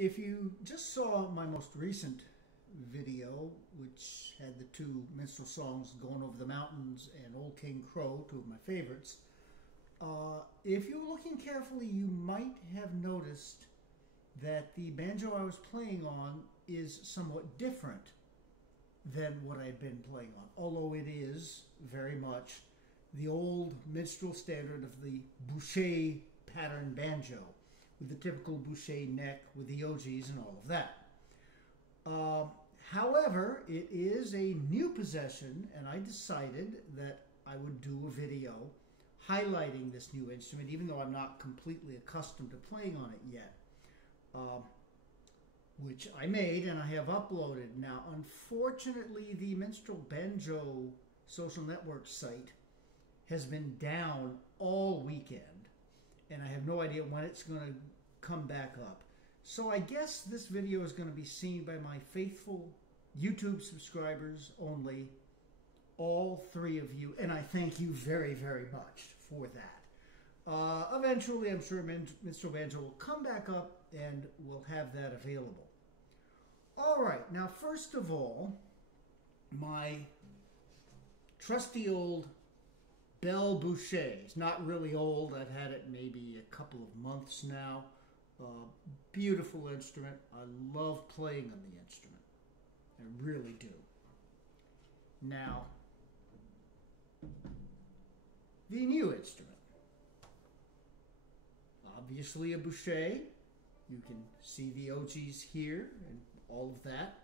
If you just saw my most recent video, which had the two minstrel songs, Going Over the Mountains and Old King Crow, two of my favorites, if you were looking carefully, you might have noticed that the banjo I was playing on is somewhat different than what I had been playing on, although it is very much the old minstrel standard of the Boucher pattern banjo, with the typical Boucher neck with the OGs and all of that. However, it is a new possession, and I decided that I would do a video highlighting this new instrument, even though I'm not completely accustomed to playing on it yet, which I made and I have uploaded. Now, unfortunately, the Minstrel Banjo social network site has been down all weekend, and I have no idea when it's going to come back up. So I guess this video is going to be seen by my faithful YouTube subscribers only, all three of you, and I thank you very, very much for that. Eventually, I'm sure Minstrel Banjo will come back up and we'll have that available. All right, now first of all, my trusty old Bell Boucher. It's not really old. I've had it maybe a couple of months now. Beautiful instrument. I love playing on the instrument. I really do. Now, the new instrument. Obviously a Boucher. You can see the OGs here and all of that.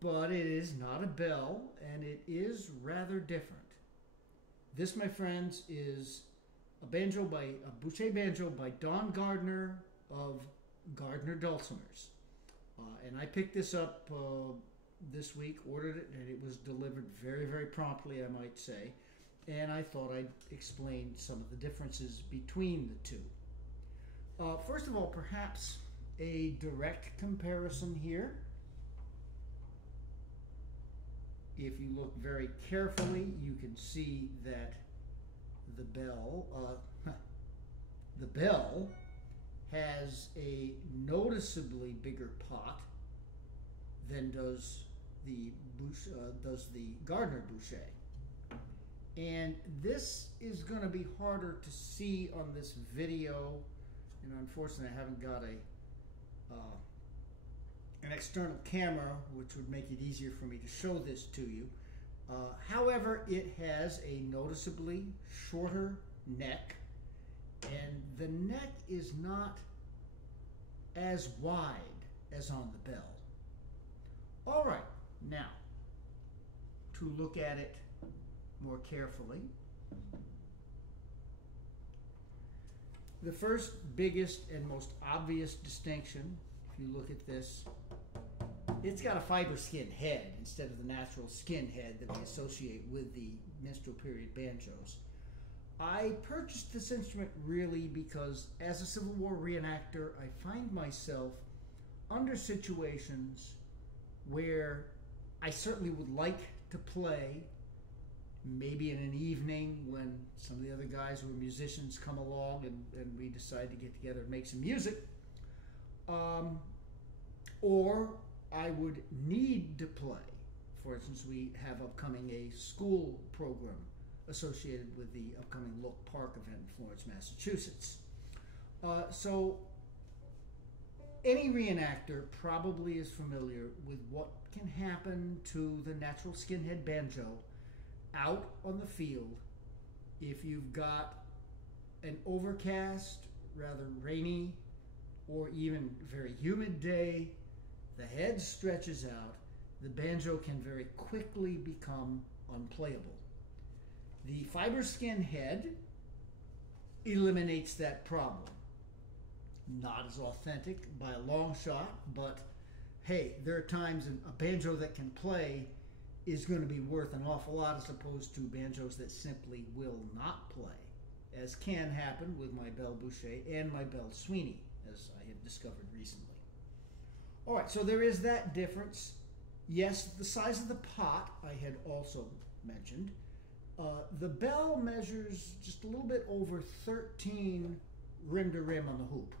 But it is not a bell, and it is rather different. This, my friends, is a Boucher banjo by Don Gardner of Gardner Dulcimers. And I picked this up this week, ordered it, and it was delivered very, very promptly, I might say. And I thought I'd explain some of the differences between the two. First of all, perhaps a direct comparison here. If you look very carefully, you can see that the bell has a noticeably bigger pot than does the Gardner Boucher. And this is going to be harder to see on this video, and unfortunately I haven't got an external camera, which would make it easier for me to show this to you. However, it has a noticeably shorter neck, and the neck is not as wide as on the bell. All right, now, to look at it more carefully, the first, biggest, and most obvious distinction, if you look at this, it's got a fiber skin head instead of the natural skin head that we associate with the minstrel period banjos. I purchased this instrument really because as a Civil War reenactor, I find myself under situations where I certainly would like to play, maybe in an evening when some of the other guys who are musicians come along and we decide to get together and make some music. Or I would need to play. For instance, we have upcoming a school program associated with the upcoming Look Park event in Florence, Massachusetts. So any reenactor probably is familiar with what can happen to the natural skinhead banjo out on the field if you've got an overcast, rather rainy, or even very humid day. The head stretches out, the banjo can very quickly become unplayable. The fiber skin head eliminates that problem. Not as authentic by a long shot, but hey, there are times a banjo that can play is going to be worth an awful lot as opposed to banjos that simply will not play, as can happen with my Bell Boucher and my Bell Sweeney, as I have discovered recently. All right, so there is that difference. Yes, the size of the pot I had also mentioned. The bell measures just a little bit over 13 rim to rim on the hoop.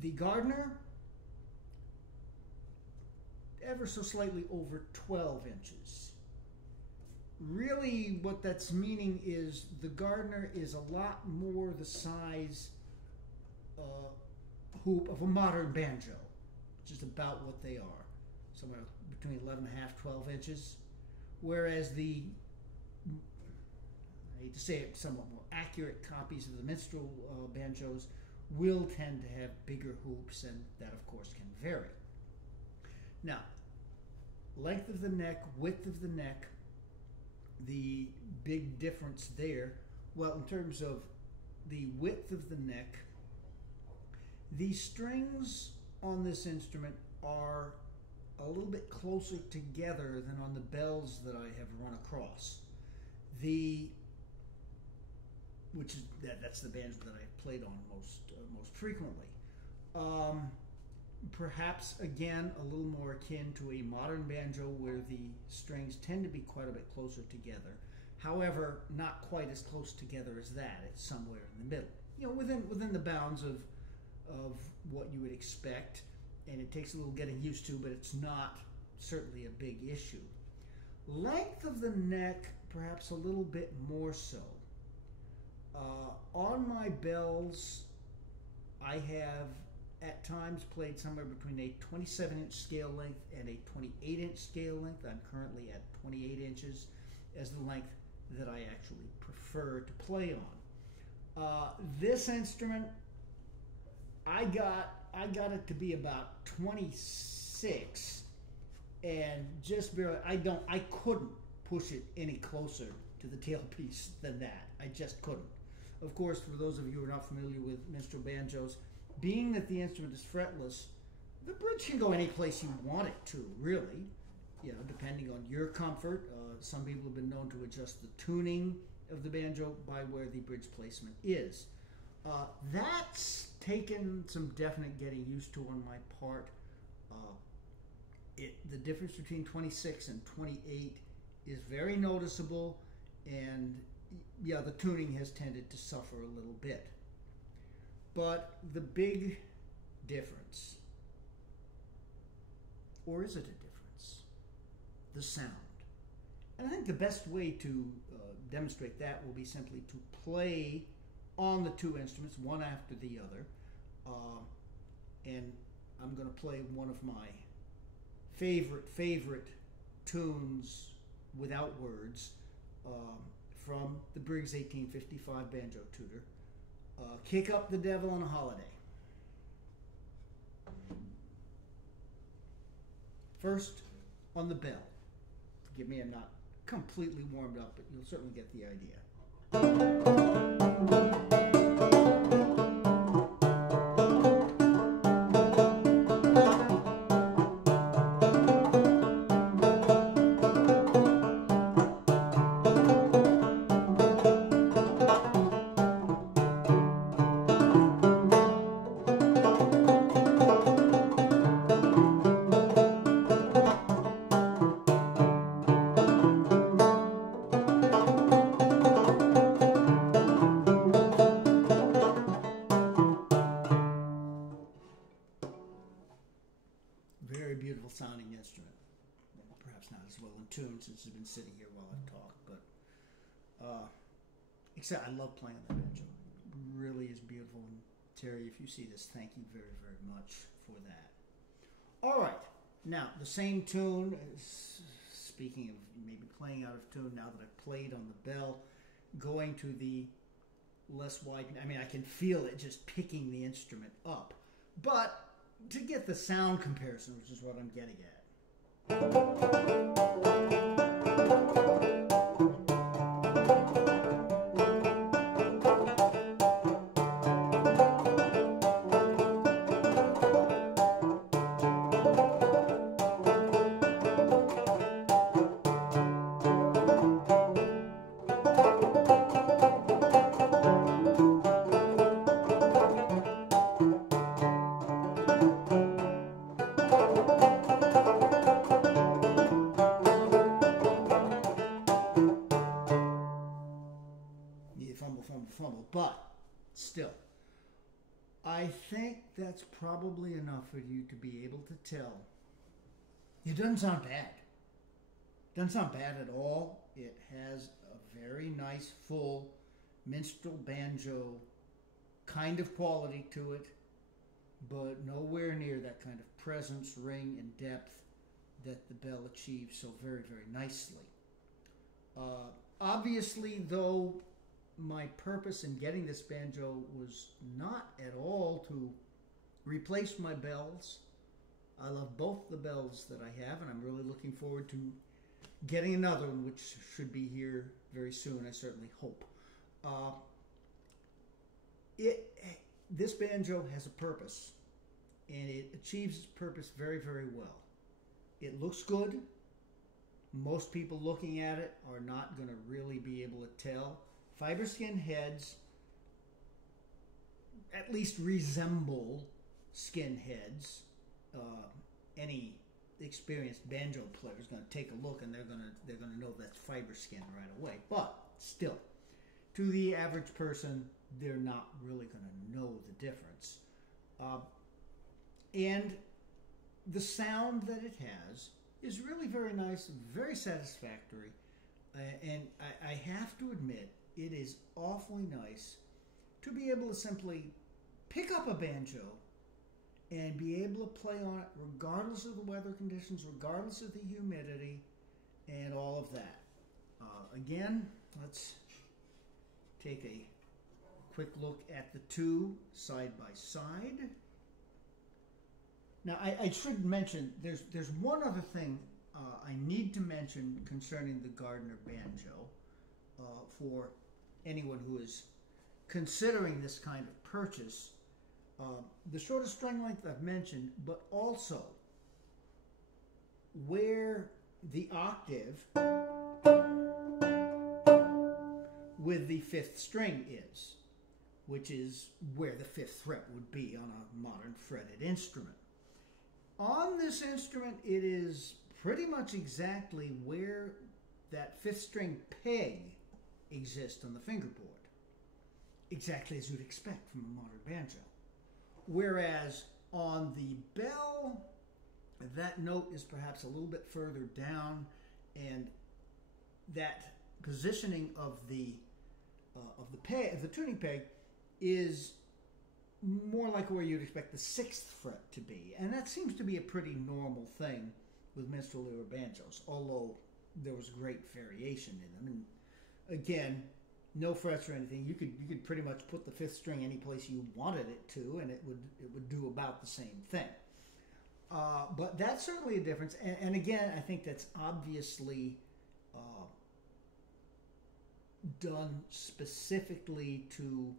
The Gardner, ever so slightly over 12 inches. Really what that's meaning is the Gardner is a lot more the size hoop of a modern banjo, which is about what they are, somewhere between 11 and a half, 12 inches. Whereas the, I hate to say it, somewhat more accurate copies of the minstrel banjos will tend to have bigger hoops, and that of course can vary. Now, length of the neck, width of the neck, the big difference there, well, in terms of the width of the neck, the strings on this instrument are a little bit closer together than on the bells that I have run across. That's the banjo that I played on most frequently. Perhaps again a little more akin to a modern banjo where the strings tend to be quite a bit closer together. However, not quite as close together as that. It's somewhere in the middle. You know, within the bounds of what you would expect, and it takes a little getting used to, but it's not certainly a big issue. Length of the neck, perhaps a little bit more so. On my bells, I have at times played somewhere between a 27-inch scale length and a 28-inch scale length. I'm currently at 28 inches as the length that I actually prefer to play on. This instrument, I got it to be about 26, and just barely. I couldn't push it any closer to the tailpiece than that. I just couldn't. Of course, for those of you who are not familiar with minstrel banjos, being that the instrument is fretless, the bridge can go any place you want it to, really. You know, depending on your comfort. Some people have been known to adjust the tuning of the banjo by where the bridge placement is. That's taken some definite getting used to on my part. The difference between 26 and 28 is very noticeable, and yeah, the tuning has tended to suffer a little bit. But the big difference, or is it a difference? The sound. And I think the best way to demonstrate that will be simply to play on the two instruments, one after the other. And I'm going to play one of my favorite tunes without words from the Briggs 1855 Banjo Tutor, Kick Up the Devil on a Holiday. First, on the bell. Forgive me, I'm not completely warmed up, but you'll certainly get the idea. Very beautiful sounding instrument. Perhaps not as well in tune since it's been sitting here while I've talked, but except I love playing on the banjo. It really is beautiful. And Terry, if you see this, thank you very, very much for that. All right, now the same tune. Speaking of maybe playing out of tune, now that I've played on the bell, going to the less wide. I mean, I can feel it just picking the instrument up, but to get the sound comparison, which is what I'm getting at. Fumble, but still, I think that's probably enough for you to be able to tell. It doesn't sound bad. Doesn't sound bad at all. It has a very nice, full minstrel banjo kind of quality to it, but nowhere near that kind of presence, ring, and depth that the Bell achieves so very, very nicely. Obviously, though, my purpose in getting this banjo was not at all to replace my bells. I love both the bells that I have, and I'm really looking forward to getting another one, which should be here very soon, I certainly hope. This banjo has a purpose, and it achieves its purpose very, very well. It looks good. Most people looking at it are not going to really be able to tell. Fiber skin heads at least resemble skin heads. Any experienced banjo player is going to take a look and they're going to know that's fiber skin right away. But still, to the average person, they're not really going to know the difference. And the sound that it has is really very nice, very satisfactory. And I have to admit, it is awfully nice to be able to simply pick up a banjo and be able to play on it regardless of the weather conditions, regardless of the humidity, and all of that. Again, let's take a quick look at the two side by side. Now, I should mention, there's one other thing I need to mention concerning the Gardner banjo for anyone who is considering this kind of purchase. The shortest string length I've mentioned, but also where the octave with the fifth string is, which is where the fifth fret would be on a modern fretted instrument. On this instrument, it is pretty much exactly where that fifth string peg exists on the fingerboard, exactly as you'd expect from a modern banjo. Whereas on the bell, that note is perhaps a little bit further down, and that positioning of the tuning peg is more like where you'd expect the sixth fret to be, and that seems to be a pretty normal thing with minstrel era banjos, although there was great variation in them. And again, no frets or anything. You could pretty much put the fifth string any place you wanted it to, and it would do about the same thing. But that's certainly a difference. And again, I think that's obviously done specifically to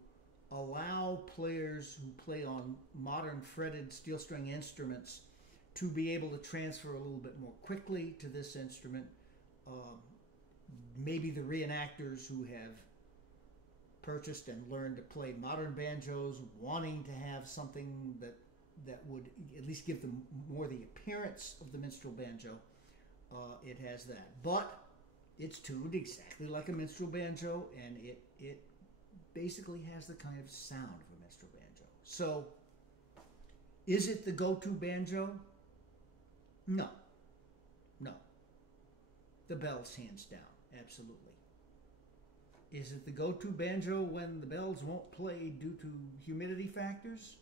allow players who play on modern fretted steel string instruments to be able to transfer a little bit more quickly to this instrument. Maybe the reenactors who have purchased and learned to play modern banjos, wanting to have something that would at least give them more the appearance of the minstrel banjo. It has that, but it's tuned exactly like a minstrel banjo, and it basically has the kind of sound of a minstrel banjo. So, is it the go-to banjo? No. The bells, hands down, absolutely. Is it the go-to banjo when the bells won't play due to humidity factors?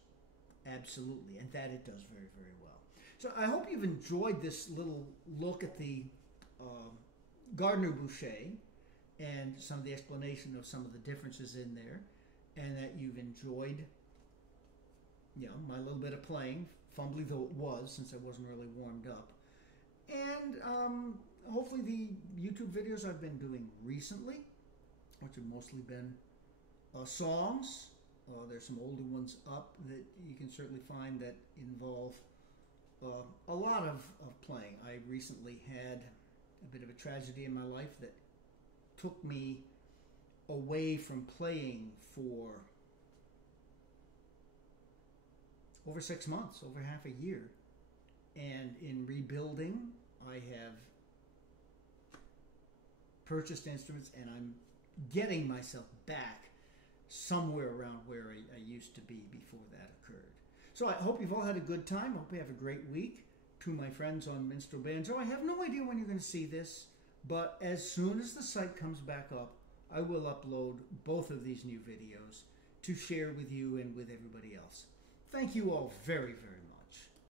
Absolutely, and that it does very, very well. So I hope you've enjoyed this little look at the Gardner-Boucher and some of the explanation of some of the differences in there, and that you've enjoyed, my little bit of playing, fumbly though it was, since I wasn't really warmed up. And hopefully the YouTube videos I've been doing recently, which have mostly been songs. There's some older ones up that you can certainly find that involve a lot of playing. I recently had a bit of a tragedy in my life that took me away from playing for over 6 months, over half a year. And in rebuilding, I have purchased instruments and I'm getting myself back. somewhere around where I used to be before that occurred. So I hope you've all had a good time. I hope you have a great week. To my friends on Minstrel Banjo, I have no idea when you're going to see this, but as soon as the site comes back up, I will upload both of these new videos to share with you and with everybody else. Thank you all very, very much.